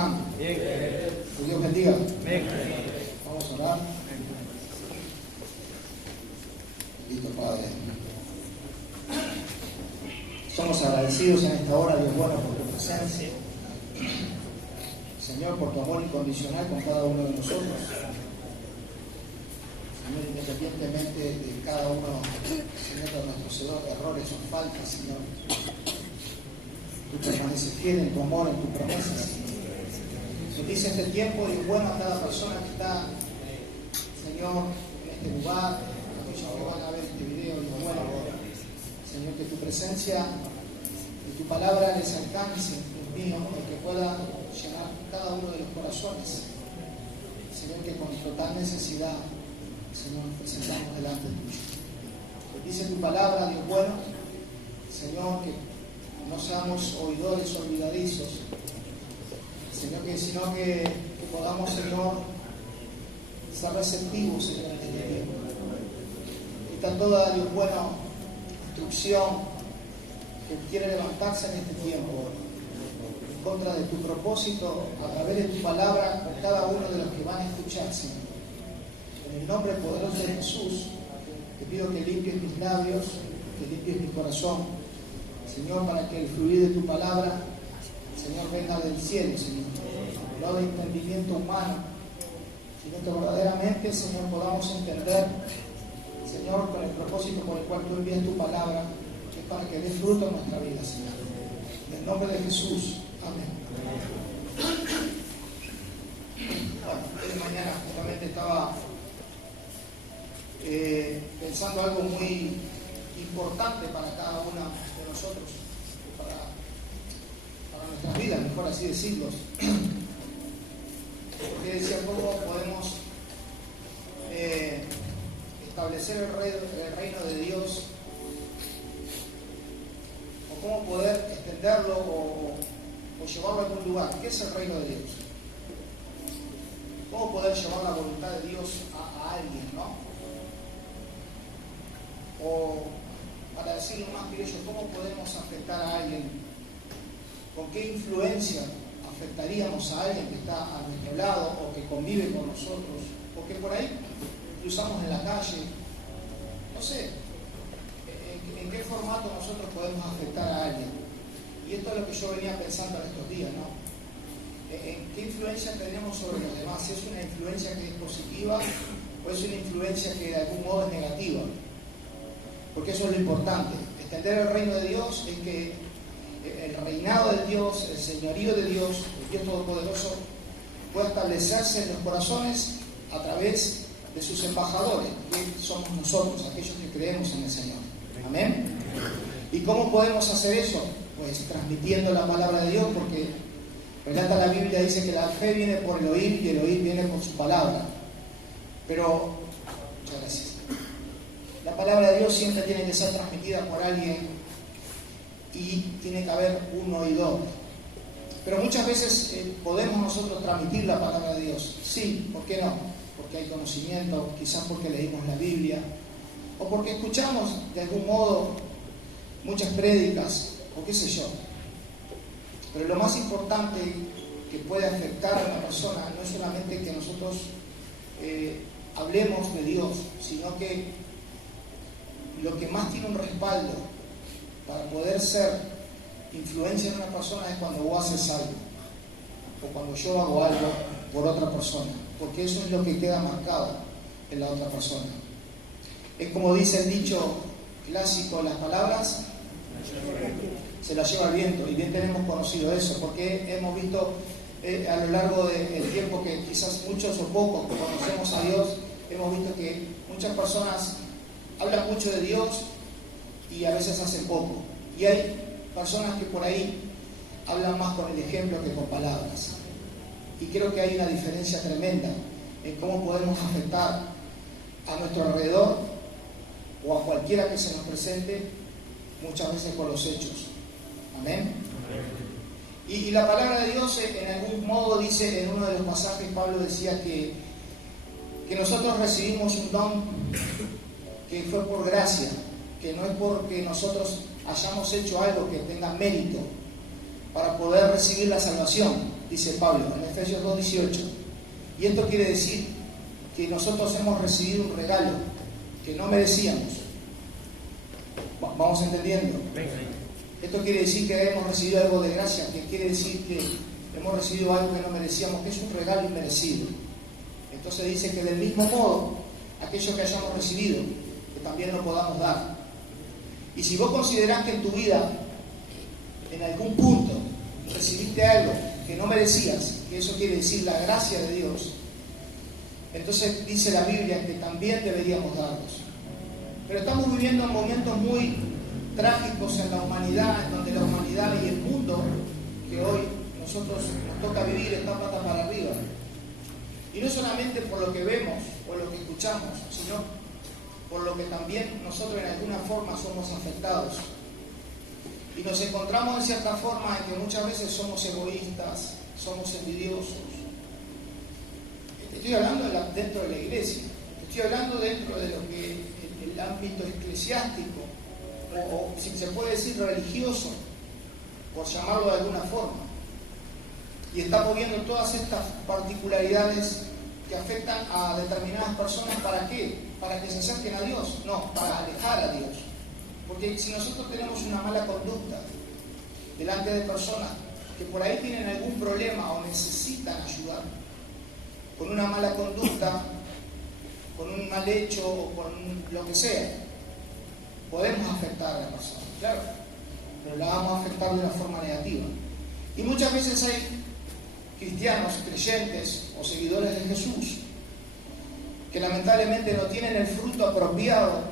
están? Que Dios bendiga. Vamos a orar. Bendito Padre. Somos agradecidos en esta hora, Dios bueno, por tu presencia. Señor, por tu amor incondicional con cada uno de nosotros. Señor, independientemente de cada uno, Señor, de nuestros errores o faltas, Señor, tú permaneces fiel en tu amor, en tus promesas. Bendice este tiempo y bueno a cada persona que está, Señor, en este lugar, aquellos que van a ver este video, Dios bueno, Señor, que tu presencia y tu palabra les alcance, Dios mío, y que pueda llenar cada uno de los corazones. Señor, que con total necesidad, Señor, nos presentamos delante tuyo. Bendice tu palabra, Dios bueno, Señor, que no seamos oidores olvidadizos, Señor, sino que podamos, Señor, ser receptivos, Señor, en este tiempo. Está toda, Dios bueno, instrucción que quiere levantarse en este tiempo en contra de tu propósito a través de tu palabra con cada uno de los que van a escuchar, Señor. En el nombre poderoso de Jesús, te pido que limpies mis labios, que limpies mi corazón, Señor, para que el fluir de tu palabra, Señor, venga del cielo, Señor, no de entendimiento humano, sino que verdaderamente, Señor, podamos entender, Señor, con el propósito por el cual tú envías tu palabra, que es para que dé fruto en nuestra vida, Señor. En el nombre de Jesús. Amén. Bueno, esta mañana justamente estaba pensando algo muy importante para cada uno de nosotros, para nuestras vidas, mejor así decirlo. Porque decía, ¿cómo podemos establecer el reino de Dios? ¿O cómo poder extenderlo o llevarlo a algún lugar? ¿Qué es el reino de Dios? ¿Cómo poder llevar la voluntad de Dios a alguien, no? O, para decirlo más criollo, ¿cómo podemos afectar a alguien? ¿Con qué influencia afectaríamos a alguien que está a nuestro lado o que convive con nosotros? O que por ahí cruzamos en la calle. No sé, ¿en qué formato nosotros podemos afectar a alguien? Y esto es lo que yo venía pensando en estos días, ¿no? ¿En qué influencia tenemos sobre los demás? ¿Es una influencia que es positiva o es una influencia que de algún modo es negativa? Porque eso es lo importante. Extender el reino de Dios es que el reinado de Dios, el señorío de Dios, el Dios Todopoderoso, pueda establecerse en los corazones a través de sus embajadores, que somos nosotros, aquellos que creemos en el Señor. Amén. ¿Y cómo podemos hacer eso? Pues transmitiendo la palabra de Dios, porque relata la Biblia, dice que la fe viene por el oír y el oír viene por su palabra. Pero, muchas gracias. La palabra de Dios siempre tiene que ser transmitida por alguien y tiene que haber un oidor. Pero muchas veces podemos nosotros transmitir la palabra de Dios. Sí, ¿por qué no? Porque hay conocimiento, quizás porque leímos la Biblia, o porque escuchamos de algún modo muchas prédicas, o qué sé yo. Pero lo más importante que puede afectar a una persona no es solamente que nosotros hablemos de Dios, sino que lo que más tiene un respaldo para poder ser influencia en una persona es cuando vos haces algo, o cuando yo hago algo por otra persona, porque eso es lo que queda marcado en la otra persona. Es como dice el dicho clásico, las palabras se las lleva el viento, y bien tenemos conocido eso, porque hemos visto a lo largo del tiempo que quizás muchos o pocos que conocemos a Dios, hemos visto que muchas personas hablan mucho de Dios y a veces hacen poco. Y hay personas que por ahí hablan más con el ejemplo que con palabras. Y creo que hay una diferencia tremenda en cómo podemos afectar a nuestro alrededor o a cualquiera que se nos presente, muchas veces con los hechos. Amén. Y la palabra de Dios en algún modo dice, en uno de los pasajes Pablo decía que nosotros recibimos un don que fue por gracia, que no es porque nosotros hayamos hecho algo que tenga mérito, para poder recibir la salvación, dice Pablo en Efesios 2:18. Y esto quiere decir que nosotros hemos recibido un regalo que no merecíamos. ¿Vamos entendiendo? Esto quiere decir que hemos recibido algo de gracia, que quiere decir que hemos recibido algo que no merecíamos, que es un regalo inmerecido. Entonces dice que del mismo modo, aquello que hayamos recibido, que también lo podamos dar. Y si vos considerás que en tu vida, en algún punto, recibiste algo que no merecías, que eso quiere decir la gracia de Dios, entonces dice la Biblia que también deberíamos darlos. Pero estamos viviendo momentos muy trágicos en la humanidad, en donde la humanidad y el mundo que hoy nosotros nos toca vivir está pata para arriba. Y no solamente por lo que vemos o lo que escuchamos, sino por lo que también nosotros en alguna forma somos afectados. Y nos encontramos en cierta forma en que muchas veces somos egoístas, somos envidiosos. Estoy hablando dentro de la iglesia, estoy hablando dentro de lo que el ámbito eclesiástico, o si se puede decir religioso, por llamarlo de alguna forma. Y estamos viendo todas estas particularidades que afectan a determinadas personas. ¿Para qué? ¿Para que se acerquen a Dios? No, para alejar a Dios. Porque si nosotros tenemos una mala conducta delante de personas que por ahí tienen algún problema o necesitan ayudar, con una mala conducta, con un mal hecho o con lo que sea, podemos afectar a la persona, claro, pero la vamos a afectar de una forma negativa. Y muchas veces hay cristianos, creyentes o seguidores de Jesús que lamentablemente no tienen el fruto apropiado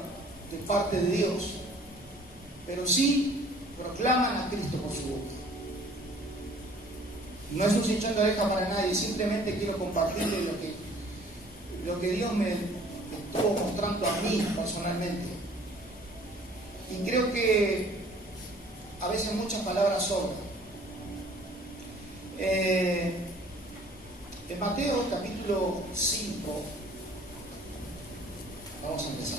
de parte de Dios, pero sí proclaman a Cristo por su boca. No es un cinchón de oreja para nadie, simplemente quiero compartirle lo que Dios me estuvo mostrando a mí personalmente. Y creo que a veces muchas palabras sobran. En Mateo capítulo 5, vamos a empezar.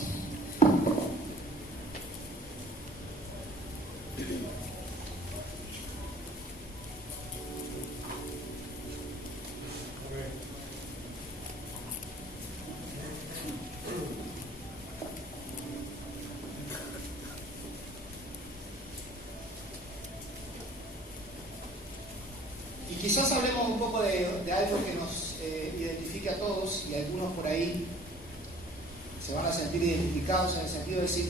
Quizás hablemos un poco de algo que nos identifique a todos, y algunos por ahí se van a sentir identificados en el sentido de decir,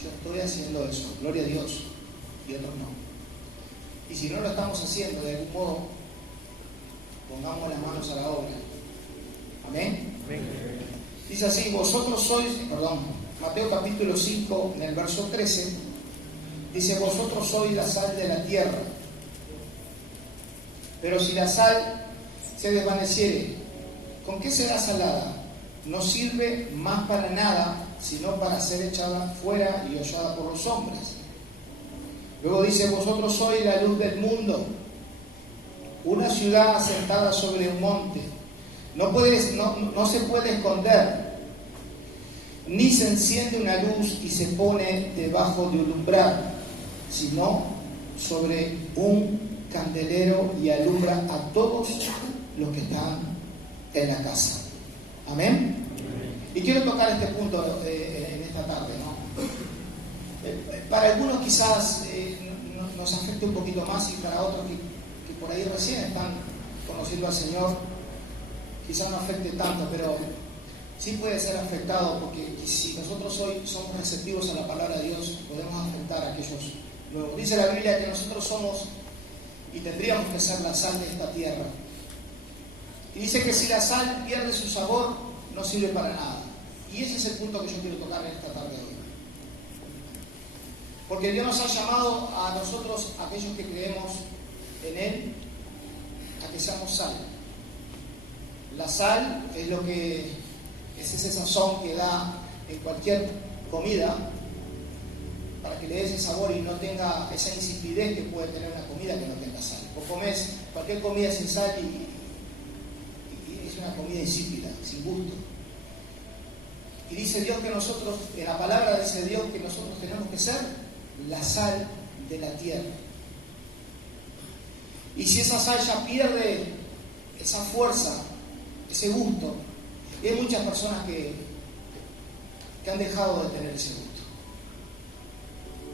yo estoy haciendo eso, gloria a Dios, y otros no. Y si no lo estamos haciendo de algún modo, pongamos las manos a la obra. Amén. Dice así, Mateo capítulo 5, en el verso 13, dice, vosotros sois la sal de la tierra. Pero si la sal se desvaneciere, ¿con qué será salada? No sirve más para nada, sino para ser echada fuera y hollada por los hombres. Luego dice, vosotros sois la luz del mundo. Una ciudad asentada sobre un monte no se puede esconder, ni se enciende una luz y se pone debajo de un umbral, sino sobre un candelero y alumbra a todos los que están en la casa. Amén. Y quiero tocar este punto en esta tarde, ¿no? Para algunos quizás nos afecte un poquito más, y para otros que por ahí recién están conociendo al Señor, quizás no afecte tanto, pero sí puede ser afectado, porque si nosotros hoy somos receptivos a la palabra de Dios, podemos afectar a aquellos nuevos. Dice la Biblia que nosotros somos y tendríamos que ser la sal de esta tierra. Y dice que si la sal pierde su sabor, no sirve para nada. Y ese es el punto que yo quiero tocar en esta tarde hoy. Porque Dios nos ha llamado a nosotros, aquellos que creemos en Él, a que seamos sal. La sal es ese sazón que da en cualquier comida, para que le dé ese sabor y no tenga esa insipidez que puede tener una comida que no tenga sal. Vos comés cualquier comida sin sal y es una comida insípida, sin gusto. Y dice Dios que nosotros, en la palabra dice Dios que nosotros tenemos que ser la sal de la tierra. Y si esa sal ya pierde esa fuerza, ese gusto, y hay muchas personas que han dejado de tener ese gusto.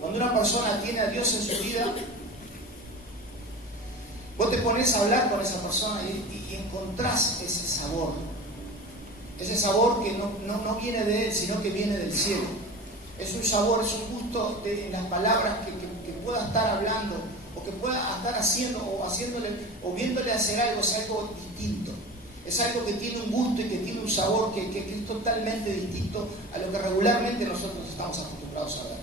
Cuando una persona tiene a Dios en su vida, vos te pones a hablar con esa persona y encontrás ese sabor. Ese sabor que no viene de Él, sino que viene del cielo. Es un sabor, es un gusto en las palabras que pueda estar hablando, o que pueda estar haciendo, o haciéndole, o viéndole hacer algo, es algo distinto. Es algo que tiene un gusto y que tiene un sabor que es totalmente distinto a lo que regularmente nosotros estamos acostumbrados a ver.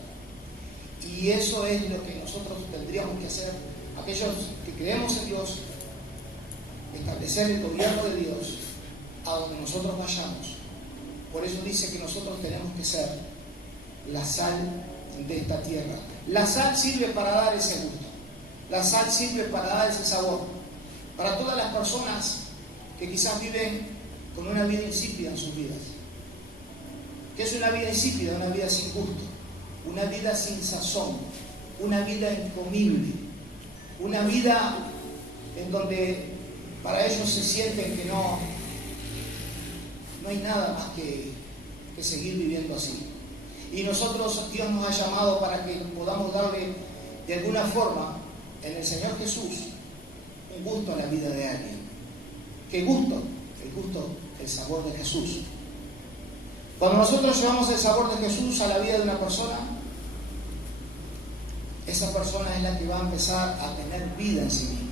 Y eso es lo que nosotros tendríamos que hacer, aquellos que creemos en Dios, establecer el gobierno de Dios a donde nosotros vayamos. Por eso dice que nosotros tenemos que ser la sal de esta tierra. La sal sirve para dar ese gusto. La sal sirve para dar ese sabor. Para todas las personas que quizás viven con una vida insípida en sus vidas. ¿Qué es una vida insípida? Una vida sin gusto, una vida sin sazón, una vida incomible, una vida en donde para ellos se sienten que no hay nada más que seguir viviendo así. Y nosotros, Dios nos ha llamado para que podamos darle de alguna forma en el Señor Jesús un gusto a la vida de alguien. ¿Qué gusto? El gusto, el sabor de Jesús. Cuando nosotros llevamos el sabor de Jesús a la vida de una persona, esa persona es la que va a empezar a tener vida en sí misma.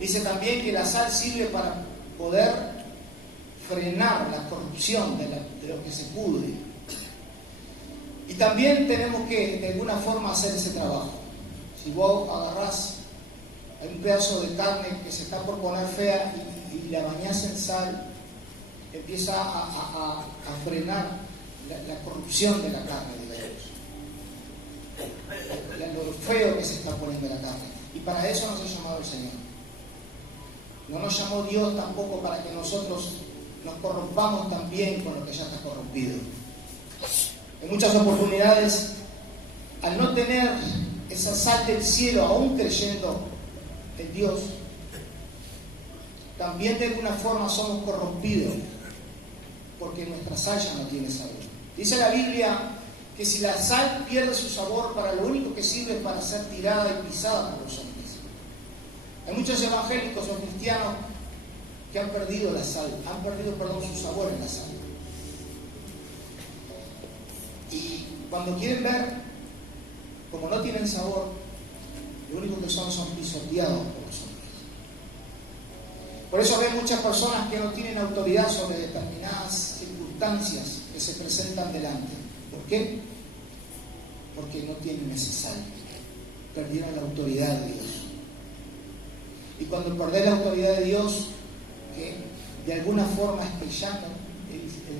Dice también que la sal sirve para poder frenar la corrupción de lo que se pudre. Y también tenemos que de alguna forma hacer ese trabajo. Si vos agarrás un pedazo de carne que se está por poner fea y la bañás en sal, empieza a frenar la corrupción de la carne, digamos. Lo feo que se está poniendo la carne. Y para eso nos ha llamado el Señor. No nos llamó Dios tampoco para que nosotros nos corrompamos también con lo que ya está corrompido. En muchas oportunidades, al no tener esa sal del cielo, aún creyendo en Dios, también de alguna forma somos corrompidos, porque nuestra sal ya no tiene sabor. Dice la Biblia que si la sal pierde su sabor, para lo único que sirve es para ser tirada y pisada por los hombres. Hay muchos evangélicos o cristianos que han perdido la sal, han perdido, su sabor en la sal. Y cuando quieren ver, como no tienen sabor, lo único que son pisoteados por los hombres. Por eso ven muchas personas que no tienen autoridad sobre determinadas circunstancias que se presentan delante. ¿Por qué? Porque no tienen esa sal. Perdieron la autoridad de Dios. Y cuando perdés la autoridad de Dios, que de alguna forma es que ya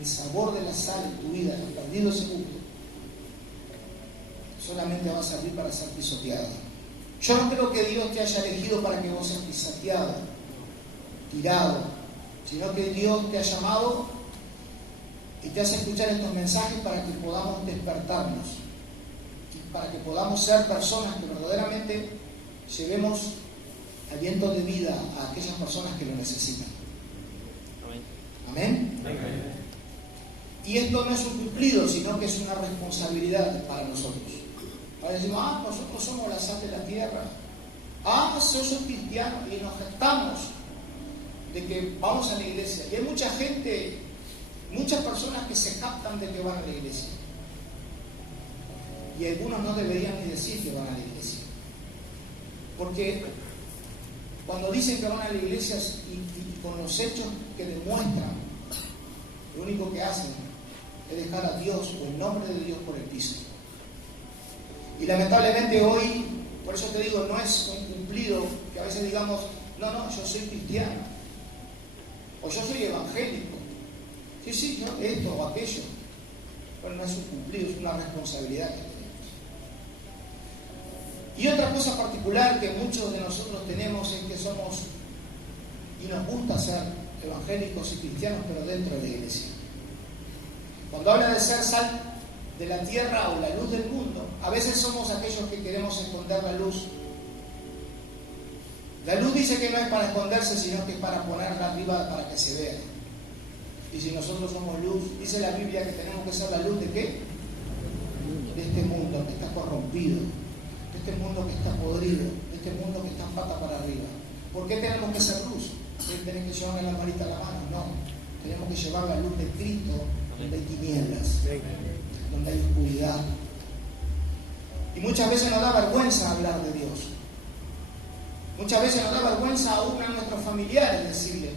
el sabor de la sal en tu vida, has perdido ese gusto, solamente va a servir para ser pisoteado. Yo no creo que Dios te haya elegido para que vos seas pisoteado, tirado, sino que Dios te ha llamado y te hace escuchar estos mensajes para que podamos despertarnos y para que podamos ser personas que verdaderamente llevemos aliento de vida a aquellas personas que lo necesitan. Amén. Amén. Y esto no es un cumplido, sino que es una responsabilidad para nosotros. Ahora decimos, nosotros somos la sal de la tierra. Yo soy cristiano, y nos jactamos de que vamos a la iglesia. Y hay mucha gente, muchas personas que se jactan de que van a la iglesia. Y algunos no deberían ni decir que van a la iglesia. Porque cuando dicen que van a la iglesia y con los hechos que demuestran, lo único que hacen es dejar a Dios o el nombre de Dios por el piso. Y lamentablemente hoy, por eso te digo, no es un cumplido que a veces digamos, no, yo soy cristiano, o yo soy evangélico, sí, yo esto o aquello. Pero no es un cumplido, es una responsabilidad que tenemos. Y otra cosa particular que muchos de nosotros tenemos es que somos, y nos gusta ser evangélicos y cristianos, pero dentro de la iglesia. Cuando habla de ser sal de la tierra o la luz del mundo, a veces somos aquellos que queremos esconder la luz La luz dice que no es para esconderse, sino que es para ponerla arriba para que se vea. Y si nosotros somos luz, dice la Biblia que tenemos que ser la luz ¿de qué? De este mundo que está corrompido, de este mundo que está podrido, de este mundo que está pata para arriba. ¿Por qué tenemos que ser luz? ¿Tenés que llevarme la varita a la mano? No. Tenemos que llevar la luz de Cristo donde hay tinieblas, donde hay oscuridad. Y muchas veces nos da vergüenza hablar de Dios. Muchas veces nos da vergüenza aún a nuestros familiares decirle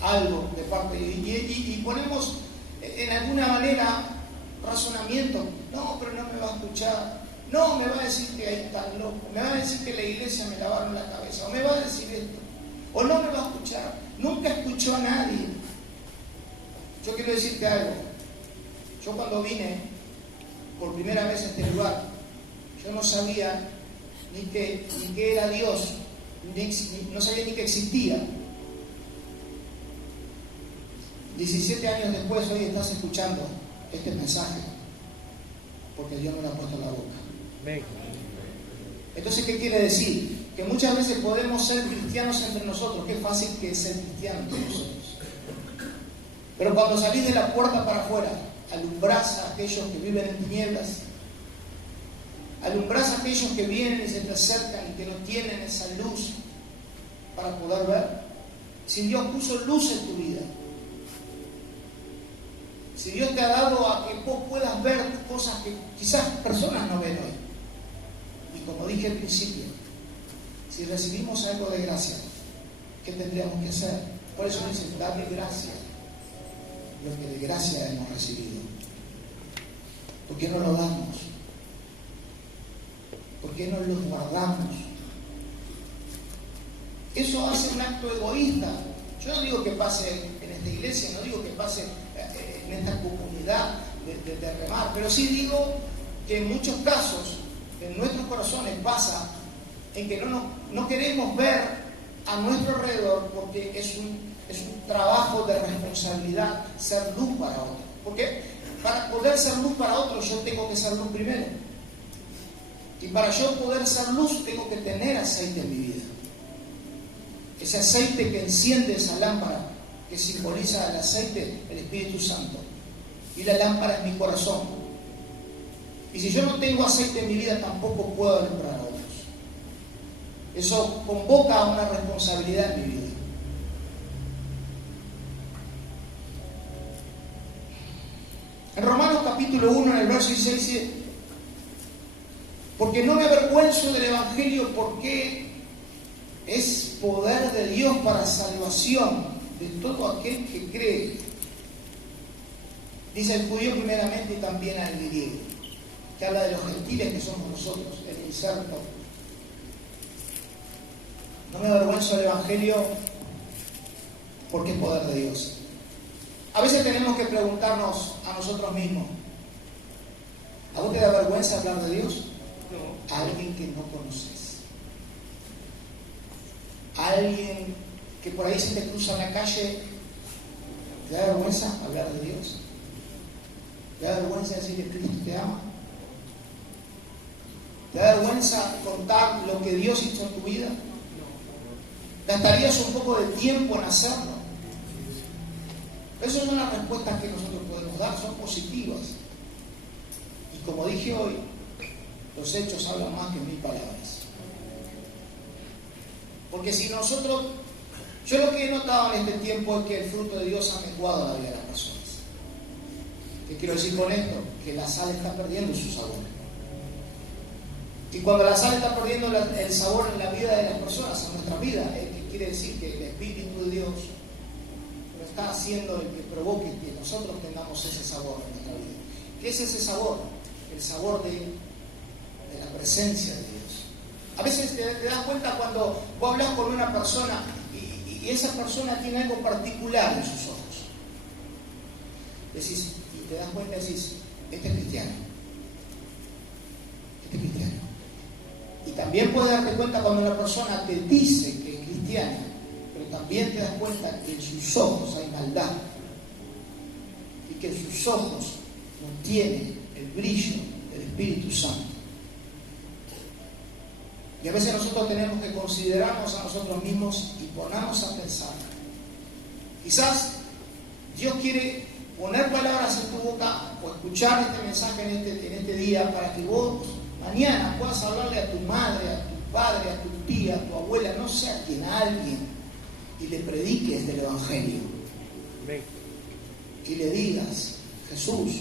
algo de parte de y ponemos en alguna manera razonamiento. No, pero no me va a escuchar. No, me va a decir que ahí está loco. Me va a decir que la iglesia me lavaron la cabeza. O me va a decir esto. O no me va a escuchar. Nunca escuchó a nadie. Yo quiero decirte algo. Yo cuando vine por primera vez a este lugar, yo no sabía ni qué era Dios, no sabía ni que existía. 17 años después, hoy estás escuchando este mensaje, porque Dios me lo ha puesto en la boca. Entonces, ¿qué quiere decir? Que muchas veces podemos ser cristianos entre nosotros. Qué fácil que es ser cristiano entre nosotros. Pero cuando salís de la puerta para afuera, alumbrás a aquellos que viven en tinieblas, alumbrás a aquellos que vienen y se te acercan y que no tienen esa luz para poder ver. Si Dios puso luz en tu vida, si Dios te ha dado a que vos puedas ver cosas que quizás personas no ven hoy. Y como dije al principio, si recibimos algo de gracia, ¿qué tendríamos que hacer? Por eso dice, darle gracia lo que de gracia hemos recibido. ¿Por qué no lo damos? ¿Por qué no los guardamos? Eso hace un acto egoísta. Yo no digo que pase en esta iglesia, no digo que pase en esta comunidad de remar, pero sí digo que en muchos casos, en nuestros corazones pasa en que no queremos ver a nuestro alrededor porque es un trabajo de responsabilidad ser luz para otros. Porque para poder ser luz para otros yo tengo que ser luz primero. Y para yo poder ser luz tengo que tener aceite en mi vida. Ese aceite que enciende esa lámpara, que simboliza el aceite, el Espíritu Santo. Y la lámpara es mi corazón. Y si yo no tengo aceite en mi vida, tampoco puedo alumbrar a otros. Eso convoca a una responsabilidad en mi vida. En Romanos capítulo 1, en el verso 16 dice: porque no me avergüenzo del Evangelio, porque es poder de Dios para salvación de todo aquel que cree. Dice el judío primeramente y también al griego, que habla de los gentiles que somos nosotros, el inserto. No me avergüenzo del Evangelio porque es poder de Dios. A veces tenemos que preguntarnos a nosotros mismos: ¿a vos te da vergüenza hablar de Dios? No. A alguien que no conoces. A alguien que por ahí se te cruza en la calle, ¿te da vergüenza hablar de Dios? ¿Te da vergüenza decir que Cristo te ama? ¿Te da vergüenza contar lo que Dios hizo en tu vida? ¿Gastarías un poco de tiempo en hacerlo? Esas son las respuestas que nosotros podemos dar, son positivas. Y como dije hoy, los hechos hablan más que 1000 palabras. Porque si nosotros, yo lo que he notado en este tiempo es que el fruto de Dios ha menguado la vida de las personas. ¿Qué quiero decir con esto? Que la sal está perdiendo su sabor. Y cuando la sal está perdiendo el sabor en la vida de las personas, en nuestra vida, quiere decir que el Espíritu de Dios lo está haciendo el que provoque que nosotros tengamos ese sabor en nuestra vida. ¿Qué es ese sabor? El sabor de la presencia de Dios. A veces te das cuenta cuando vos hablas con una persona y esa persona tiene algo particular en sus ojos. Decís, y te das cuenta y decís: este es cristiano. Este es cristiano. Y también puedes darte cuenta cuando una persona te dice que es cristiana, pero también te das cuenta que en sus ojos hay maldad y que en sus ojos no tiene el brillo del Espíritu Santo. Y a veces nosotros tenemos que considerarnos a nosotros mismos y ponernos a pensar. Quizás Dios quiere poner palabras en tu boca o escuchar este mensaje en este día para que vos mañana puedas hablarle a tu madre, a tu padre, a tu tía, a tu abuela, no sé a quién, a alguien, y le prediques del Evangelio. Y le digas: Jesús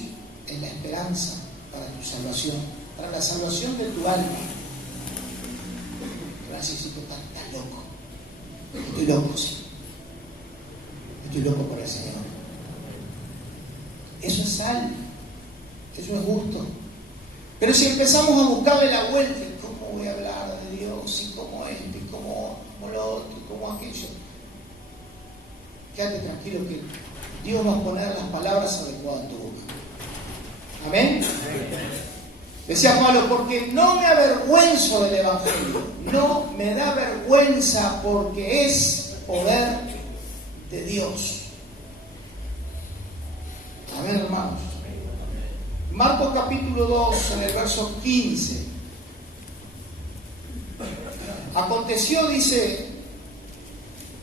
es la esperanza para tu salvación, para la salvación de tu alma. Gracias, estás loco. Estoy loco, sí. Estoy loco por el Señor. Eso es sal, eso es gusto. Pero si empezamos a buscarle la vuelta, ¿cómo voy a hablar de Dios? ¿Y cómo esto? ¿Y cómo lo otro? ¿Y cómo aquello? Quédate tranquilo que Dios va a poner las palabras adecuadas en tu boca. ¿Amén? Decía Pablo: porque no me avergüenzo del Evangelio, no me da vergüenza, porque es poder de Dios. Amén, hermanos. Marcos capítulo 2, en el verso 15. Aconteció, dice,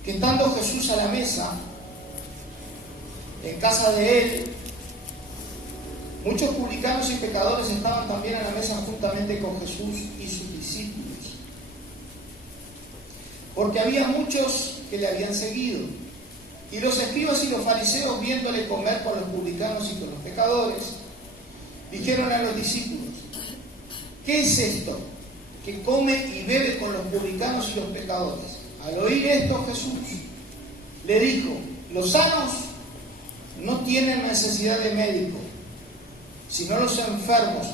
que estando Jesús a la mesa, en casa de él, muchos publicanos y pecadores estaban también a la mesa juntamente con Jesús y sus discípulos, porque había muchos que le habían seguido. Y los escribas y los fariseos, viéndole comer con los publicanos y con los pecadores, dijeron a los discípulos: ¿qué es esto que come y bebe con los publicanos y los pecadores? Al oír esto, Jesús le dijo: los sanos no tienen necesidad de médico, sino los enfermos.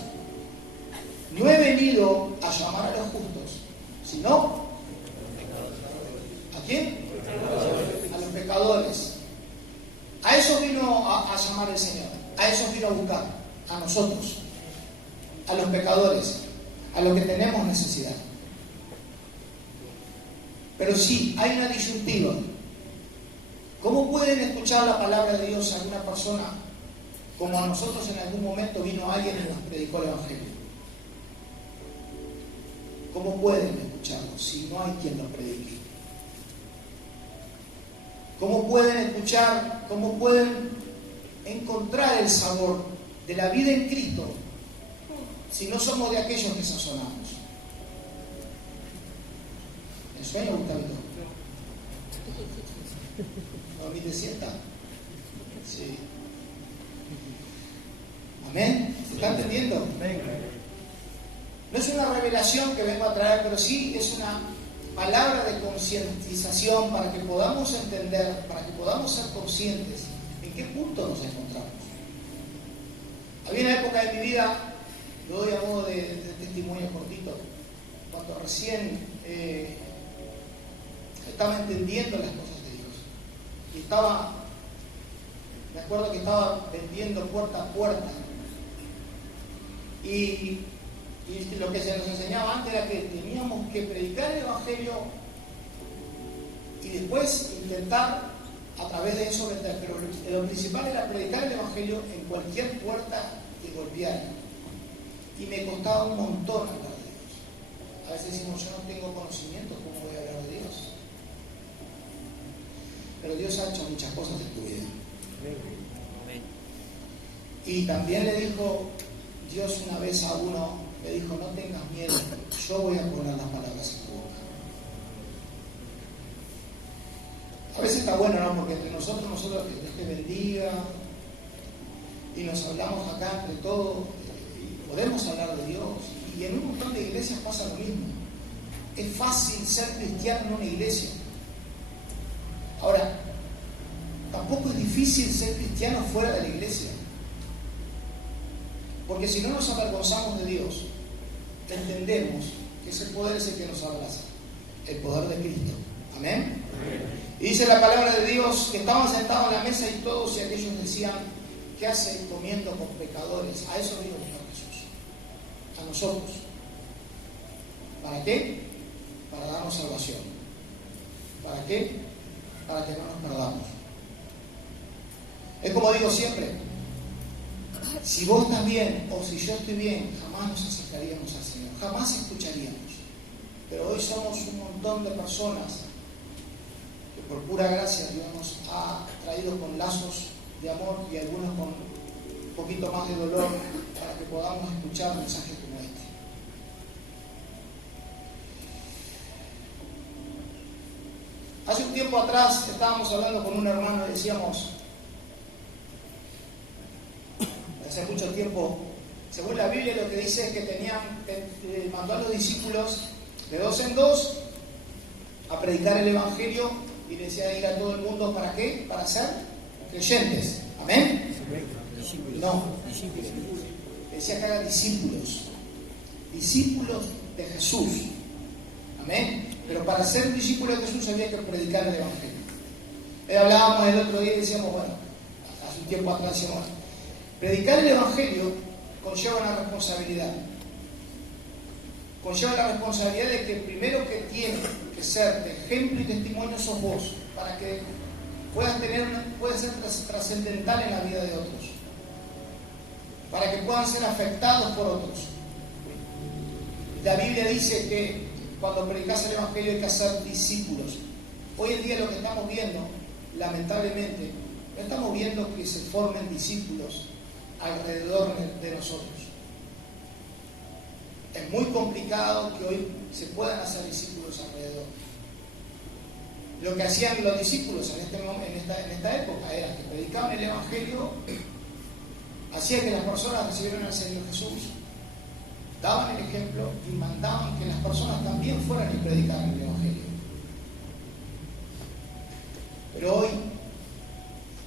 No he venido a llamar a los justos, sino ¿a quién? A los pecadores. A eso vino a llamar el Señor, a eso vino a buscar, a nosotros, a los pecadores, a los que tenemos necesidad. Pero sí, hay una disyuntiva. ¿Cómo pueden escuchar la palabra de Dios a alguna persona como a nosotros en algún momento vino alguien y nos predicó el Evangelio? ¿Cómo pueden escucharlo si no hay quien lo predique? ¿Cómo pueden escuchar, cómo pueden encontrar el sabor de la vida en Cristo si no somos de aquellos que sazonamos? ¿Me suena, Gustavito? ¿No te sienta? Sí. ¿Amén? ¿Se está entendiendo? No es una revelación que vengo a traer, pero sí es una palabra de concientización para que podamos entender, para que podamos ser conscientes en qué punto nos encontramos. Había una época de mi vida, lo doy a modo de testimonio cortito, cuando recién estaba entendiendo las cosas de Dios. Y me acuerdo que estaba vendiendo puerta a puerta. Y lo que se nos enseñaba antes era que teníamos que predicar el Evangelio y después intentar a través de eso vender. Pero lo principal era predicar el Evangelio en cualquier puerta que golpeara. Y me costaba un montón hablar de Dios. A veces decimos: yo no tengo conocimiento, ¿cómo voy a hablar de Dios? Pero Dios ha hecho muchas cosas en tu vida. Y también le dijo Dios una vez a uno, le dijo: no tengas miedo, yo voy a poner las palabras en tu boca. A veces está bueno, ¿no? Porque entre nosotros que Dios te bendiga y nos hablamos acá entre todos y podemos hablar de Dios. Y en un montón de iglesias pasa lo mismo. Es fácil ser cristiano en una iglesia. Ahora, tampoco es difícil ser cristiano fuera de la iglesia. Porque si no nos avergonzamos de Dios, entendemos que ese poder es el que nos abraza, el poder de Cristo. Amén. Y dice la palabra de Dios que estaban sentados en la mesa y todos y aquellos decían: ¿qué hacen comiendo con pecadores? A eso vino Jesús, a nosotros. ¿Para qué? Para darnos salvación. ¿Para qué? Para que no nos perdamos. Es como digo siempre: si vos estás bien o si yo estoy bien, jamás nos acercaríamos al Señor, jamás escucharíamos. Pero hoy somos un montón de personas que por pura gracia Dios nos ha traído con lazos de amor y algunos con un poquito más de dolor para que podamos escuchar mensajes como este. Hace un tiempo atrás estábamos hablando con un hermano y decíamos, hace mucho tiempo, según la Biblia lo que dice es que mandó a los discípulos de 2 en 2 a predicar el Evangelio y le decía ir a todo el mundo, ¿para qué? Para ser creyentes. ¿Amén? No. Decía que hagan discípulos de Jesús. Amén. Pero para ser discípulo de Jesús había que predicar el Evangelio. Hablábamos el otro día y decíamos, bueno, hace un tiempo atrás decíamos, bueno, predicar el Evangelio conlleva una responsabilidad. Conlleva la responsabilidad de que el primero que tiene que ser de ejemplo y testimonio sos vos, para que puedas ser trascendental en la vida de otros, para que puedan ser afectados por otros. La Biblia dice que cuando predicas el Evangelio hay que hacer discípulos. Hoy en día lo que estamos viendo, lamentablemente, no estamos viendo que se formen discípulos alrededor de nosotros. Es muy complicado que hoy se puedan hacer discípulos alrededor. Lo que hacían los discípulos en esta época era que predicaban el Evangelio, hacía que las personas recibieran al Señor Jesús, daban el ejemplo y mandaban que las personas también fueran y predicaran el Evangelio. Pero hoy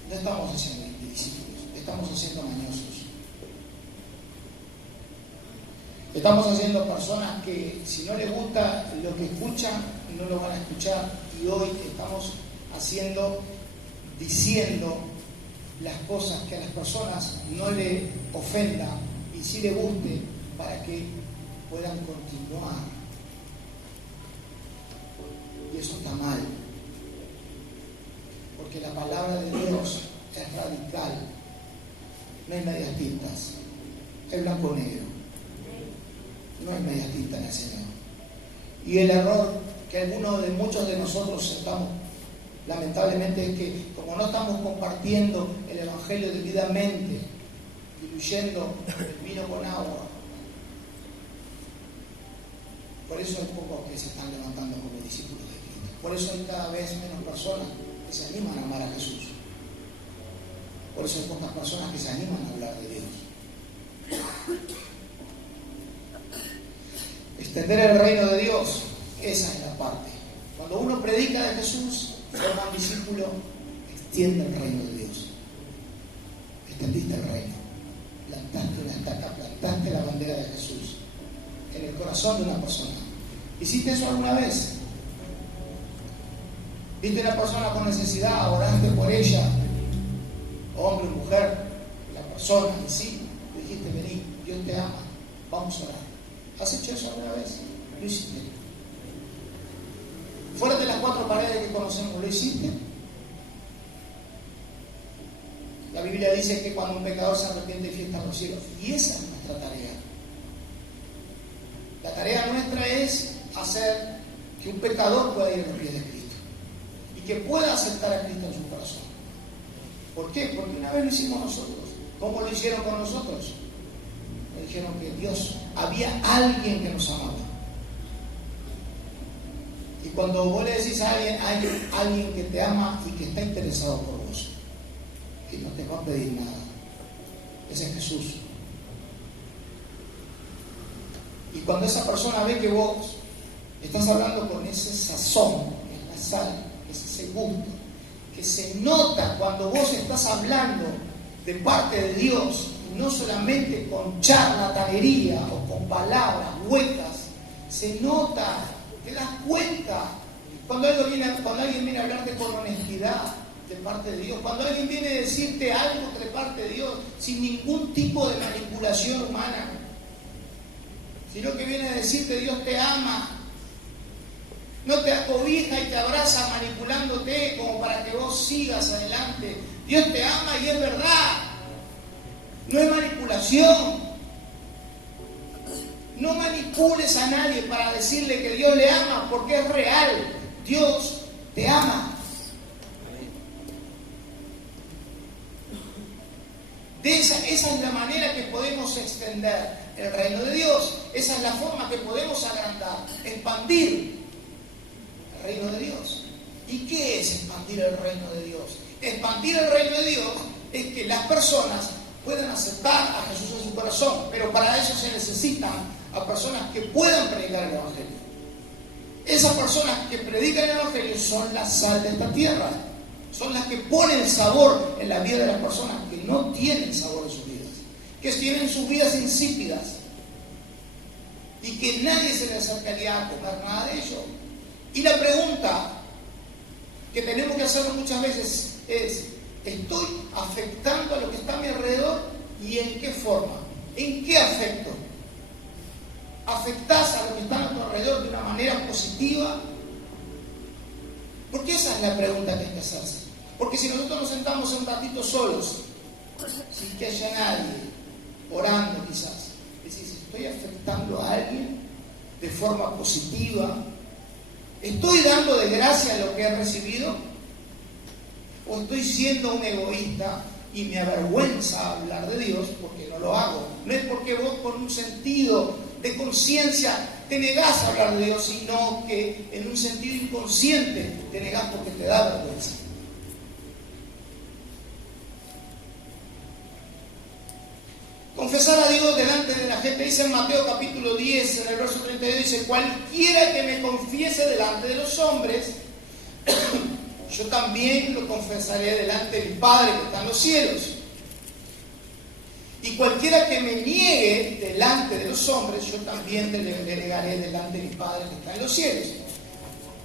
no estamos haciendo discípulos, estamos haciendo mañosos. Estamos haciendo personas que si no les gusta lo que escuchan, no lo van a escuchar. Y hoy estamos diciendo las cosas que a las personas no le ofendan y sí le guste para que puedan continuar. Y eso está mal. Porque la palabra de Dios es radical. No hay medias tintas. Es blanco o negro. No hay medias tintas en el Señor. Y el error que muchos de nosotros estamos, lamentablemente, es que como no estamos compartiendo el Evangelio debidamente, diluyendo el vino con agua, por eso hay pocos que se están levantando como discípulos de Cristo. Por eso hay cada vez menos personas que se animan a amar a Jesús. Por eso hay pocas personas que se animan a hablar de Dios. Extender el reino de Dios, esa es la parte. Cuando uno predica de Jesús, forma un discípulo, extiende el reino de Dios. Extendiste el reino. Plantaste una estaca, plantaste la bandera de Jesús en el corazón de una persona. ¿Hiciste eso alguna vez? ¿Viste una persona con necesidad? ¿Oraste por ella? Hombre, mujer, la persona en sí, le dijiste, vení, Dios te ama, vamos a orar. ¿Has hecho eso alguna vez? Lo hiciste. Fuera de las 4 paredes que conocemos, ¿lo hiciste? La Biblia dice que cuando un pecador se arrepiente, fiesta a los cielos. Y esa es nuestra tarea. La tarea nuestra es hacer que un pecador pueda ir a los pies de Cristo y que pueda aceptar a Cristo en su corazón. ¿Por qué? Porque una vez lo hicimos nosotros. ¿Cómo lo hicieron con nosotros? Nos dijeron que había alguien que nos amaba. Y cuando vos le decís a alguien, hay alguien que te ama y que está interesado por vos, y no te va a pedir nada. Ese es Jesús. Y cuando esa persona ve que vos estás hablando con ese sazón, es la sal, es ese gusto, que se nota cuando vos estás hablando de parte de Dios, y no solamente con charlatanería o con palabras huecas, se nota, te das cuenta. Cuando alguien viene a hablarte con honestidad de parte de Dios, cuando alguien viene a decirte algo de parte de Dios, sin ningún tipo de manipulación humana, sino que viene a decirte Dios te ama, no te acobija y te abraza manipulándote como para que vos sigas adelante. Dios te ama y es verdad, no es manipulación. No manipules a nadie para decirle que Dios le ama, porque es real. Dios te ama. Esa es la manera que podemos extender el reino de Dios. Esa es la forma que podemos agrandar, expandir el reino de Dios. ¿Y qué es expandir el reino de Dios? Expandir el reino de Dios es que las personas puedan aceptar a Jesús en su corazón, pero para eso se necesitan a personas que puedan predicar el Evangelio. Esas personas que predican el Evangelio son la sal de esta tierra. Son las que ponen sabor en la vida de las personas que no tienen sabor en sus vidas, que tienen sus vidas insípidas y que nadie se les acercaría a comer nada de ello. Y la pregunta que tenemos que hacernos muchas veces es: ¿estoy afectando a lo que está a mi alrededor? ¿Y en qué forma? ¿En qué afecto? ¿Afectás a lo que está a tu alrededor de una manera positiva? Porque esa es la pregunta que hay que hacerse. Porque si nosotros nos sentamos un ratito solos, sin que haya nadie, orando quizás, decís, ¿estoy afectando a alguien de forma positiva? ¿Estoy dando de gracia lo que he recibido? ¿O estoy siendo un egoísta y me avergüenza hablar de Dios porque no lo hago? No es porque vos con un sentido de conciencia te negás a hablar de Dios, sino que en un sentido inconsciente te negás porque te da vergüenza. Confesar a Dios delante de la gente, dice en Mateo capítulo 10, en el verso 32, dice: cualquiera que me confiese delante de los hombres, yo también lo confesaré delante de mi Padre que está en los cielos. Y cualquiera que me niegue delante de los hombres, yo también le negaré delante de mi Padre que está en los cielos.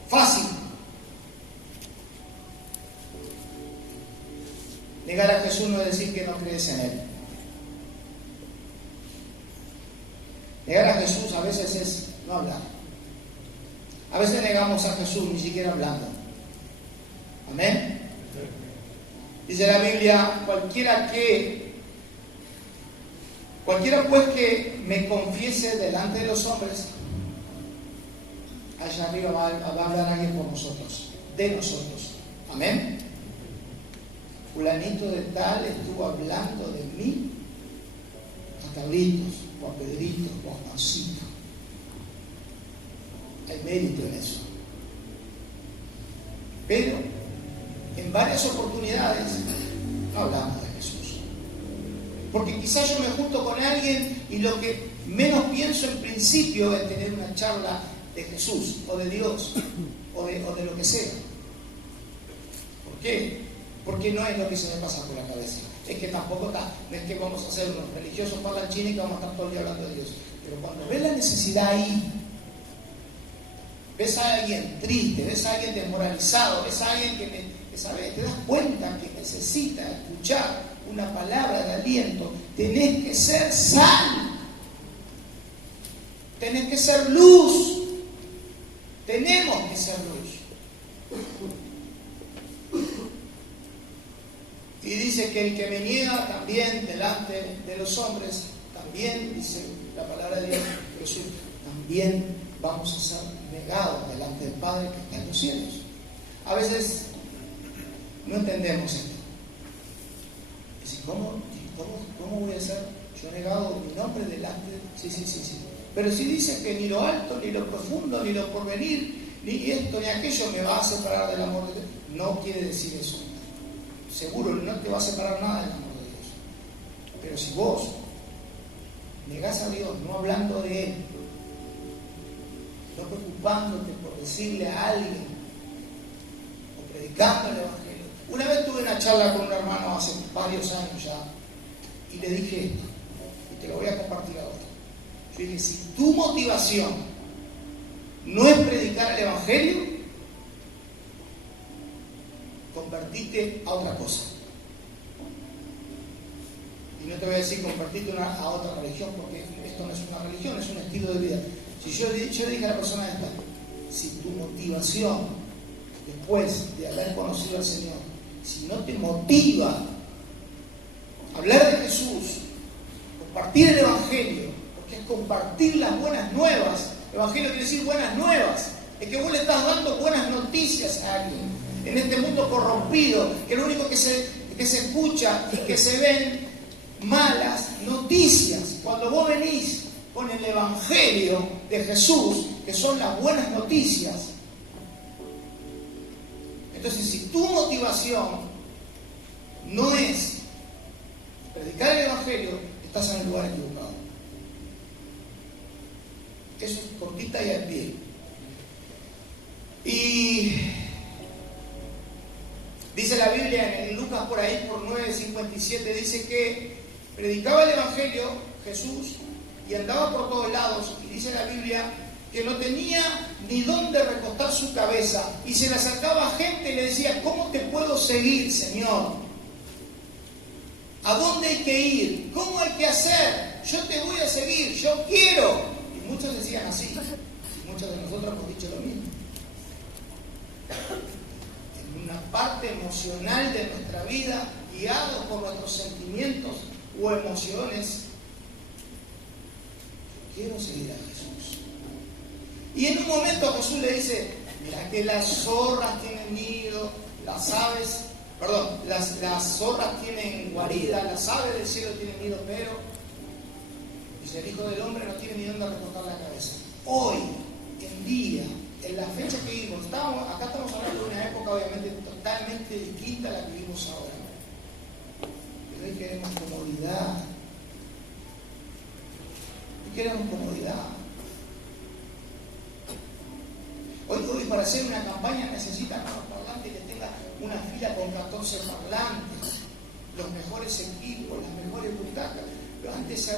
Fácil. Negar a Jesús no es decir que no crees en Él. Negar a Jesús a veces es no hablar. A veces negamos a Jesús ni siquiera hablando. Amén. Dice la Biblia: cualquiera pues que me confiese delante de los hombres, allá arriba va a hablar alguien por nosotros, de nosotros. Amén. Fulanito de tal estuvo hablando de mí a Carlitos, o a Pedrito, o a Juancito. Hay mérito en eso. Pero en varias oportunidades no hablamos de Jesús. Porque quizás yo me junto con alguien y lo que menos pienso en principio es tener una charla de Jesús, o de Dios, o de lo que sea. ¿Por qué? Porque no es lo que se me pasa por la cabeza. Es que tampoco está, no es que vamos a ser unos religiosos parlanchines y que vamos a estar todo el día hablando de Dios. Pero cuando ves la necesidad ahí, ves a alguien triste, ves a alguien desmoralizado, ves a alguien que ¿sabes? Te das cuenta que necesita escuchar una palabra de aliento. Tenés que ser sal, tenés que ser luz, tenemos que ser luz. Y dice que el que me niega también delante de los hombres, también, dice la palabra de Dios, Jesús, también vamos a ser negados delante del Padre que está en los cielos. A veces no entendemos esto. Es decir, ¿cómo voy a ser yo negado mi nombre delante? Sí. Pero si dice que ni lo alto, ni lo profundo, ni lo porvenir, ni esto, ni aquello me va a separar del amor de Dios. No quiere decir eso. Seguro no te va a separar nada del amor de Dios. Pero si vos negás a Dios, no hablando de Él, no preocupándote por decirle a alguien, o predicando el Evangelio. Una vez tuve una charla con un hermano hace varios años ya, y le dije esto, y te lo voy a compartir ahora. Yo dije: si tu motivación no es predicar el Evangelio, convertite a otra cosa. Y no te voy a decir convertirte a otra religión, porque esto no es una religión, es un estilo de vida. Si yo le dije a la persona esta: si tu motivación después de haber conocido al Señor, si no te motiva hablar de Jesús, compartir el Evangelio, porque que es compartir las buenas nuevas. Evangelio quiere decir buenas nuevas. Es que vos le estás dando buenas noticias a alguien. En este mundo corrompido, que lo único que se escucha y que se ven malas noticias. Cuando vos venís con el Evangelio de Jesús, que son las buenas noticias, entonces si tu motivación no es predicar el Evangelio, estás en el lugar equivocado. Eso es cortita y al pie. Y dice la Biblia en Lucas por ahí, por 9:57, dice que predicaba el Evangelio Jesús y andaba por todos lados, y dice la Biblia que no tenía ni dónde recostar su cabeza, y se le acercaba gente y le decía: ¿cómo te puedo seguir, Señor? ¿A dónde hay que ir? ¿Cómo hay que hacer? Yo te voy a seguir, yo quiero. Y muchos decían así, muchos de nosotros hemos dicho lo mismo. En una parte emocional de nuestra vida, guiados por nuestros sentimientos o emociones, quiero seguir a Jesús. Y en un momento Jesús le dice: mira que las zorras tienen nido, las zorras tienen guarida, las aves del cielo tienen nido, pero dice, el Hijo del Hombre no tiene ni dónde recostar la cabeza. Hoy en día, en la fecha que vivimos, acá estamos hablando de una época obviamente totalmente distinta a la que vivimos ahora. Pero hoy queremos comodidad. Hoy queremos comodidad. Hoy para hacer una campaña necesitan unos parlantes que tenga una fila con 14 parlantes, los mejores equipos, las mejores butacas. Pero antes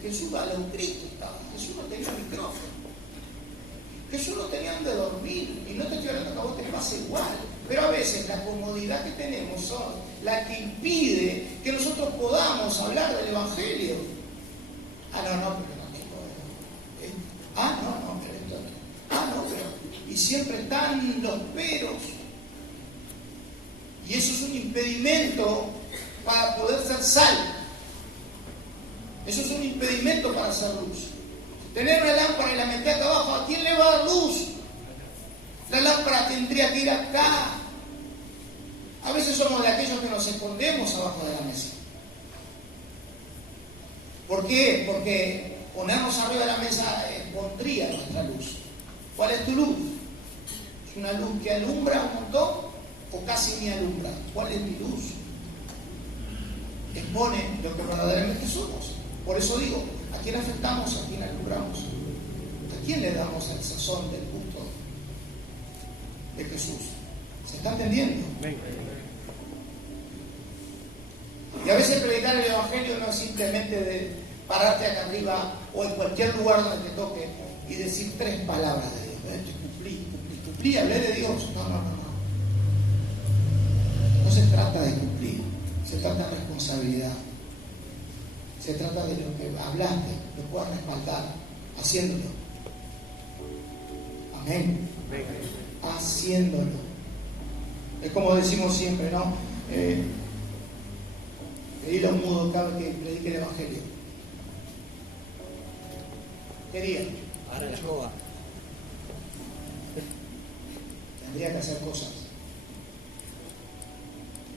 Jesús a los gritos estaba, Jesús no tenía micrófono, Jesús no tenía donde dormir, y no te estoy hablando que a vos te pasa igual, pero a veces la comodidad que tenemos son la que impide que nosotros podamos hablar del Evangelio. Pero no tengo, pero esto, pero, y siempre están los peros, y eso es un impedimento para poder ser sal. Eso es un impedimento para hacer luz. Tener una lámpara y la meter acá abajo, ¿a quién le va a dar luz? La lámpara tendría que ir acá. A veces somos de aquellos que nos escondemos abajo de la mesa. ¿Por qué? Porque ponernos arriba de la mesa pondría nuestra luz. ¿Cuál es tu luz? ¿Es una luz que alumbra un montón o casi ni alumbra? ¿Cuál es mi luz? Expone lo que verdaderamente somos. Por eso digo, ¿a quién afectamos? ¿A quién alumbramos? ¿A quién le damos el sazón del gusto de Jesús? ¿Se está entendiendo? Y a veces predicar el Evangelio no es simplemente de pararte acá arriba o en cualquier lugar donde te toque y decir 3 palabras de Dios. Cumplí, hablé de Dios. No. No se trata de cumplir, se trata de responsabilidad. Se trata de lo que hablaste, lo puedas respaldar, haciéndolo. Amén. Haciéndolo. Es como decimos siempre, ¿no? Pedirle a un mudo cada vez que predique el Evangelio. Quería. Ahora la escoba. Tendría que hacer cosas.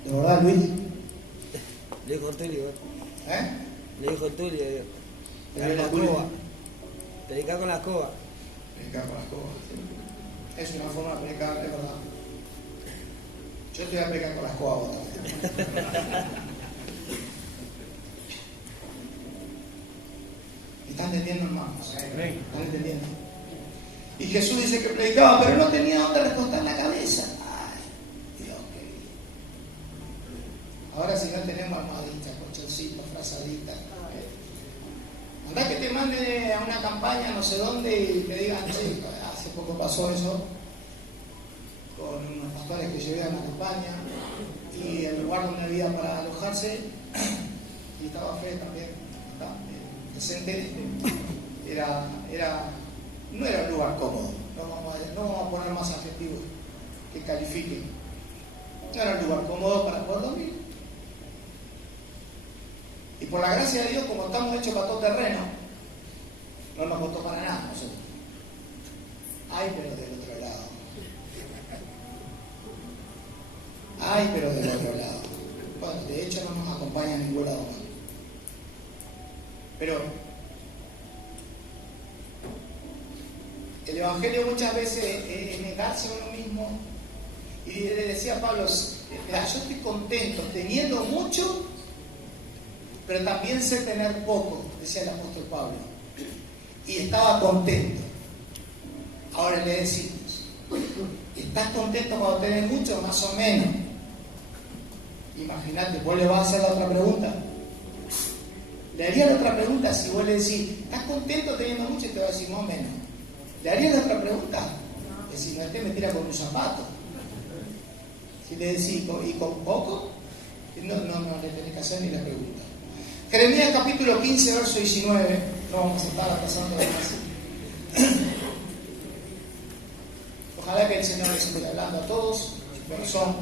¿De verdad, Luis? Le dijo Tulio. Le dijo Tulio. Dale la la Tulio. escoba. Predicar con la escoba. Predicar con la escoba. Es una forma de predicar, es verdad. Yo te voy a predicar con la escoba vos también. ¿Están entendiendo, hermanos? ¿Están entendiendo? Y Jesús dice que predicaba, pero no tenía dónde recostar la cabeza. Ay, Dios querido. Ahora si no tenemos almohaditas, colchoncitos, frazaditas. Andá que te mande a una campaña no sé dónde y te digan, sí, hace poco pasó eso con unos pastores que llevé a una campaña y el lugar donde había para alojarse y estaba fe también, decente, no era un lugar cómodo, no vamos a poner más adjetivos que califiquen, no era un lugar cómodo para poder dormir. Y por la gracia de Dios, como estamos hechos para todo terreno, No nos costó para nada nosotros. Ay, pero del otro lado. Ay, pero del otro lado. Bueno, de hecho no nos acompaña a ningún lado más. Pero el Evangelio muchas veces es negarse a uno mismo. Y le decía a Pablo, mira, yo estoy contento teniendo mucho, pero también sé tener poco, decía el apóstol Pablo. Y estaba contento. Ahora le decimos, ¿estás contento cuando tenés mucho? Más o menos. Imagínate, vos le vas a hacer la otra pregunta. Le haría la otra pregunta si vos le decís, ¿estás contento teniendo mucho? Y te va a decir, más o menos. ¿Le haría la otra pregunta? Que si no esté, me tira con un zapato. Si le decís, ¿y con poco? No le tenés que hacer ni la pregunta. Jeremías capítulo 15, verso 19. No vamos a estar pasando de más. Ojalá que el Señor les esté hablando a todos, su corazón.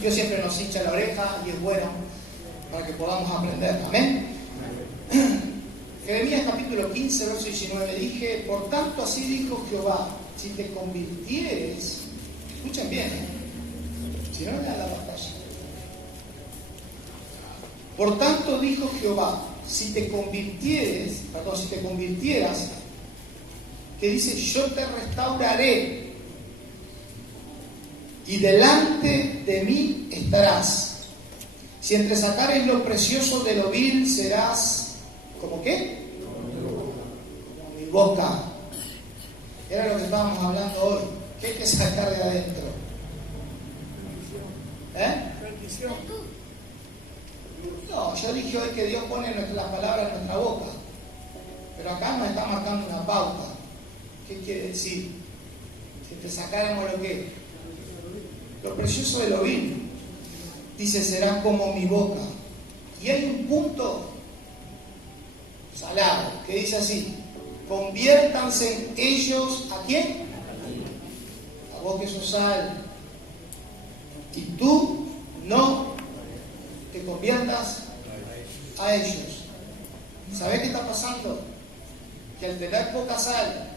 Dios siempre nos hincha la oreja y es bueno para que podamos aprender. Amén. Jeremías capítulo 15, verso 19. Dije, por tanto así dijo Jehová, si te convirtieres, escuchen bien, si no le da la batalla. Por tanto dijo Jehová, si te convirtieras, que dice, yo te restauraré y delante de mí estarás. Si entresacares lo precioso de lo vil, serás, ¿como qué? Como mi boca. Era lo que estábamos hablando hoy. ¿Qué hay que sacar de adentro? Bendición. No, yo dije hoy que Dios pone las palabras en nuestra boca. Pero acá nos está marcando una pauta. ¿Qué quiere decir? Si te sacáramos lo que, lo precioso de lo vil, dice, será como mi boca. Y hay un punto salado que dice así: conviértanse ellos ¿a quién? A vos que sos sal. Y tú no te conviertas a ellos. ¿Sabés qué está pasando? Que al tener poca sal,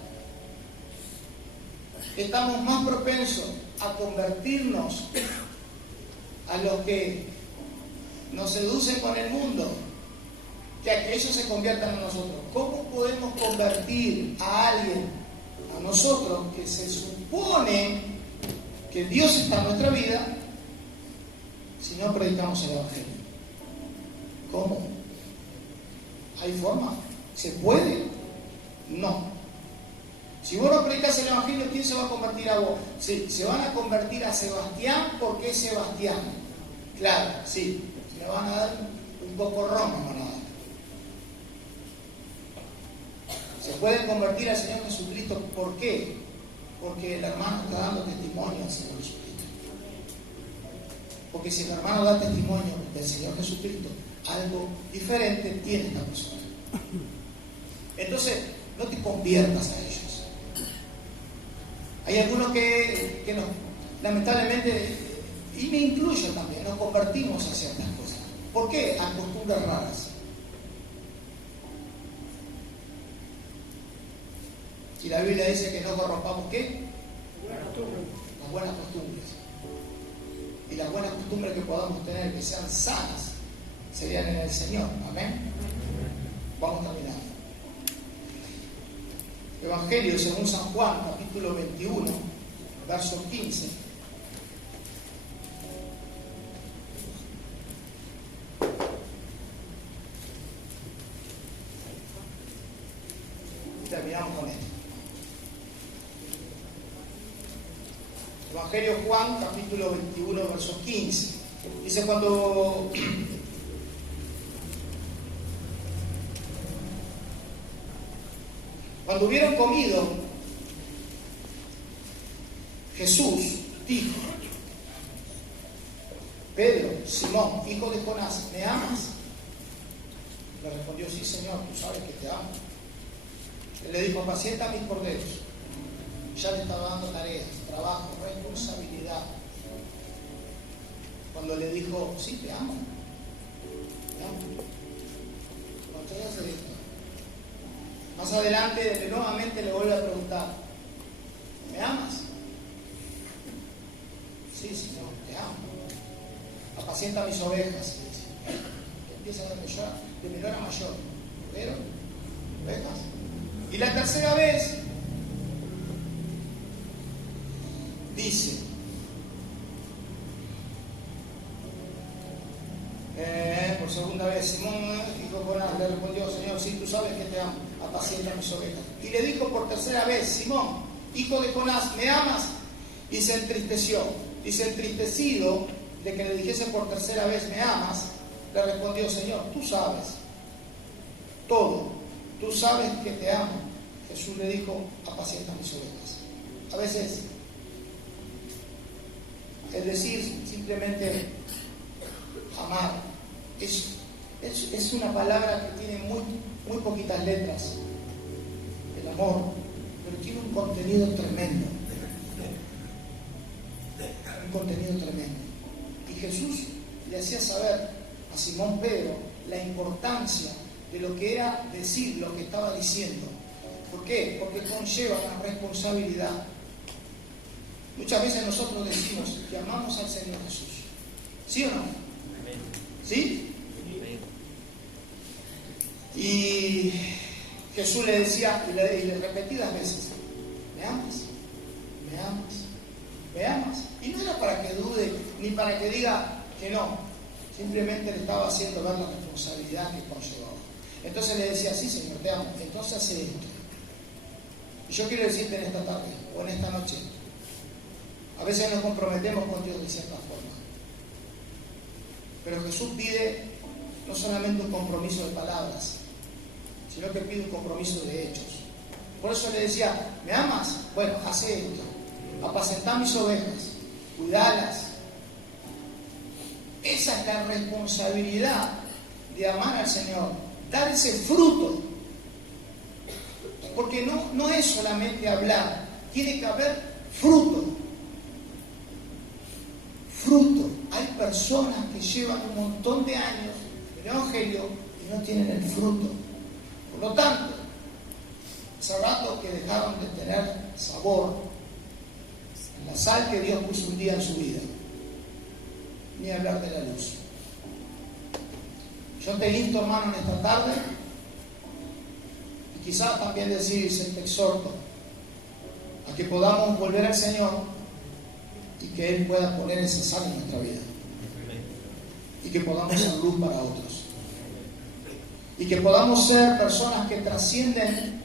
estamos más propensos a convertirnos a los que nos seducen con el mundo que a que ellos se conviertan a nosotros. ¿Cómo podemos convertir a alguien, a nosotros, que se supone que Dios está en nuestra vida, si no predicamos el Evangelio? ¿Cómo? ¿Hay forma? ¿Se puede? No. Si vos no predicas el Evangelio, ¿quién se va a convertir a vos? Sí, se van a convertir a Sebastián porque es Sebastián. Claro, sí. Me van a dar un poco ron, me van a dar. Se pueden convertir al Señor Jesucristo. ¿Por qué? Porque el hermano está dando testimonio al Señor Jesucristo. Porque si el hermano da testimonio del Señor Jesucristo, algo diferente tiene esta persona. Entonces, no te conviertas a ellos. Hay algunos que nos, lamentablemente, y me incluyo también, nos convertimos a ciertas cosas. ¿Por qué? A costumbres raras. Y la Biblia dice que no corrompamos ¿qué? Las buenas costumbres. Y las buenas costumbres que podamos tener, que sean sanas, serían en el Señor. Amén. Vamos terminando. Evangelio según San Juan, capítulo 21, verso 15. Y terminamos con esto. Evangelio Juan, capítulo 21, verso 15. Dice, cuando hubieron comido, Jesús dijo, Pedro, Simón, hijo de Jonás, ¿me amas? Le respondió, sí, Señor, tú sabes que te amo. Él le dijo, apacienta mis corderos. Ya le estaba dando tareas, trabajo, responsabilidad. Cuando le dijo, sí, te amo. Te amo. Cuando te hagas esto, Más adelante nuevamente le vuelve a preguntar, ¿me amas? Sí, Señor, te amo. Apacienta mis ovejas. Empieza de menor a mayor. Pero, ovejas. Y la tercera vez dice, por segunda vez, Simón le respondió, Señor, sí, tú sabes que te amo, apacienta mis ovejas. Y le dijo por tercera vez, Simón, hijo de Jonás, ¿me amas? Y se entristeció. Y se entristecido de que le dijese por tercera vez, ¿me amas? Le respondió, Señor, tú sabes todo, tú sabes que te amo. Jesús le dijo, apacienta mis ovejas. A veces, el decir simplemente amar es una palabra que tiene muy poquitas letras, el amor, pero tiene un contenido tremendo. Un contenido tremendo. Y Jesús le hacía saber a Simón Pedro la importancia de lo que era decir lo que estaba diciendo. ¿Por qué? Porque conlleva una responsabilidad. Muchas veces nosotros decimos que amamos al Señor Jesús. ¿Sí o no? ¿Sí? Y Jesús le decía, y le repetidas veces, ¿me amas? ¿Me amas? ¿Me amas? Y no era para que dude, ni para que diga que no. Simplemente le estaba haciendo ver la responsabilidad que conllevaba. Entonces le decía, sí, Señor, te amo. Entonces hace esto. Y yo quiero decirte en esta tarde, o en esta noche, a veces nos comprometemos con Dios de cierta forma. Pero Jesús pide no solamente un compromiso de palabras, sino que pide un compromiso de hechos. Por eso le decía, ¿me amas? Bueno, hace esto. Apacentá mis ovejas, cuidalas. Esa es la responsabilidad de amar al Señor, dar ese fruto. Porque no es solamente hablar, tiene que haber fruto. Fruto. Hay personas que llevan un montón de años en el Evangelio y no tienen el fruto. Por lo tanto, hace rato que dejaron de tener sabor en la sal que Dios puso un día en su vida. Ni hablar de la luz. Yo te insto, hermano, en esta tarde, y quizás también te exhorto, a que podamos volver al Señor y que Él pueda poner esa sal en nuestra vida. Y que podamos ser luz para otros. Y que podamos ser personas que trascienden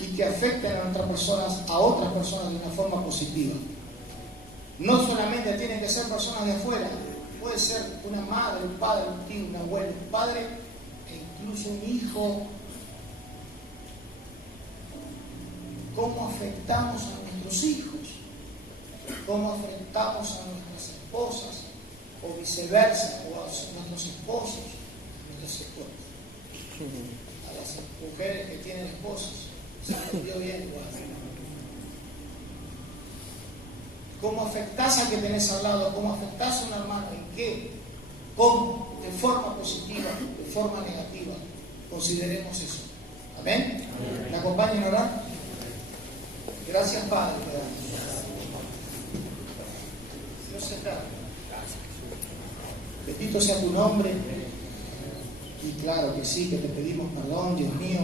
y que afecten a otras personas de una forma positiva. No solamente tienen que ser personas de afuera, puede ser una madre, un padre, un tío, un abuelo, un padre e incluso un hijo. ¿Cómo afectamos a nuestros hijos? ¿Cómo afectamos a nuestras esposas? O viceversa, o a nuestros esposos, a nuestras esposas. A las mujeres que tienen esposos, se entendió bien igual. ¿Cómo afectás a que tenés al lado? ¿Cómo afectás a un hermano? ¿En qué? ¿Cómo? De forma positiva, de forma negativa. Consideremos eso. ¿Amén? ¿Me acompañan a orar? Gracias, Padre. Dios está. Bendito sea tu nombre. Y claro que sí, que te pedimos perdón, Dios mío.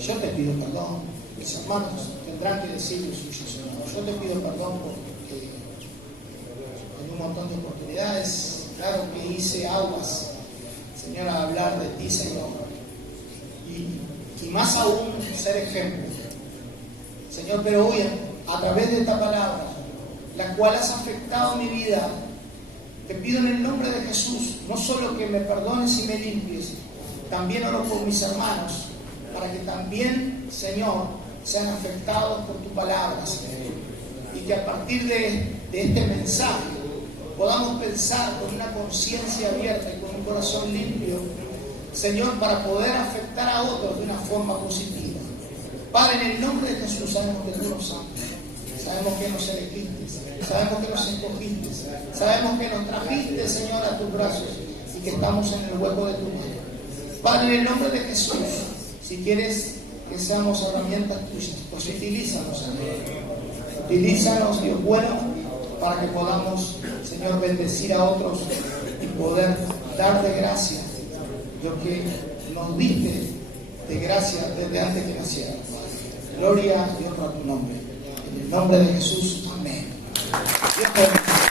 Yo te pido perdón. Mis hermanos tendrán que decir lo suyo, Señor. Yo te pido perdón porque en un montón de oportunidades, claro que hice aguas, Señor, a hablar de ti, Señor. Y más aún ser ejemplo. Señor, pero hoy, a través de esta palabra, la cual has afectado mi vida, te pido en el nombre de Jesús, no solo que me perdones y me limpies, también oro por mis hermanos, para que también, Señor, sean afectados por tu palabra, Señor. Y que a partir de este mensaje podamos pensar con una conciencia abierta y con un corazón limpio, Señor, para poder afectar a otros de una forma positiva. Padre, en el nombre de Jesús, sabemos que tú nos amas, sabemos que nos elegiste, sabemos que nos escogiste, sabemos que nos trajiste, Señor, a tus brazos y que estamos en el hueco de tu mano. Padre, en el nombre de Jesús, si quieres que seamos herramientas tuyas. Pues utilízanos, Señor. Utilízanos, Dios bueno, para que podamos, Señor, bendecir a otros y poder darte gracias, Dios, que nos diste de gracia desde antes que naciéramos. Gloria y honra a tu nombre. En el nombre de Jesús, amén. Dios te bendiga.